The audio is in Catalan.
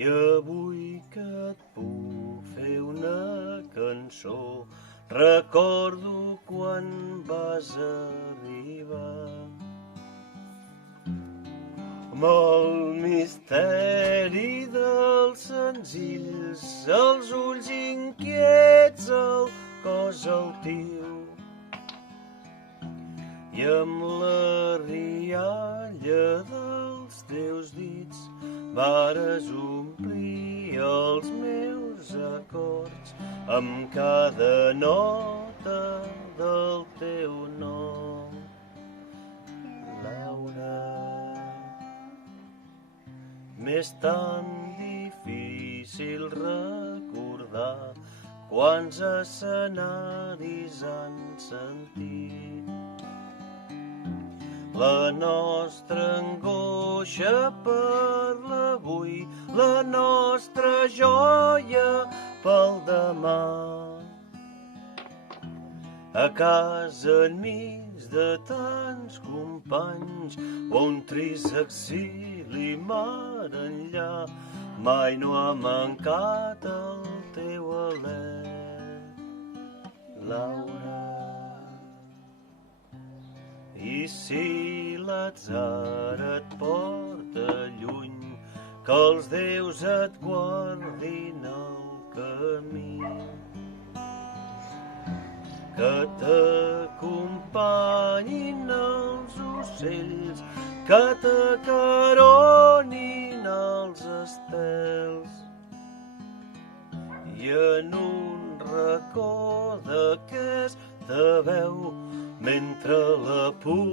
I avui que et puc fer una cançó, recordo quan vas arribar. Amb el misteri dels senzills, els ulls inquiets, el cos altiu. I amb la rialla dels teus dits vares omplir els meus acords amb cada nota del teu nom. Laura, m'és tan difícil recordar quants escenaris han sentit. La nostra angoixa per l'avui, la nostra joia pel demà. A casa enmig de tants companys, un trist exili mar enllà, mai no ha mancat el teu alè, Laura. I si l'atzar et porta lluny, que els déus et guardin el camí. Que t'acompanyin els ocells, que t'acaronin els estels. I en un racó d'aquesta veu, mentre la por